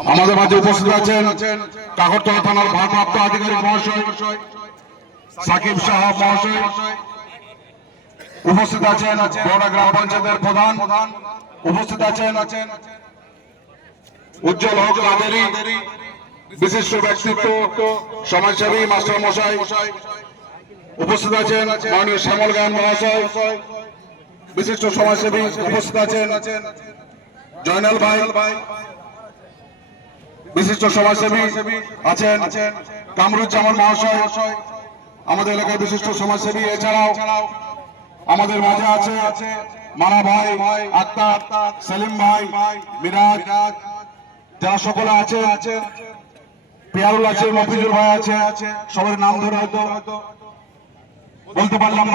আমাদের মাঝে উপস্থিত আছেন কাকরতলা থানার ভারপ্রাপ্ত আধিকারিক মহাশয় সাকিব সাহা মহাশয়, উপস্থিত আছেন বড়া গ্রাম পঞ্চায়েতের প্রধান, উপস্থিত আছেন উজ্জ্বল হক কাদেরী বিশিষ্ট ব্যক্তিত্ব সমাজসেবী মাস্টার মশাই, উপস্থিত আছেন মাননীয় শ্যামল গায়ন মহাশয় বিশিষ্ট সমাজসেবী, উপস্থিত আছেন জয়নাল ভাই বিশিষ্ট সমাজসেবী, আছেন কামরুজ্জামান মহাশয় আমাদের এলাকার বিশিষ্ট সমাজসেবী। এছাড়াও আমাদের মাঝে আছে মানা ভাই, আক্তার, সেলিম ভাই, মিরাজ, যারা সকলে আছে, পিয়ারুল আছে, মফিজুল ভাই আছে, সবার নাম ধরে হয়তো বলতে পারলাম না।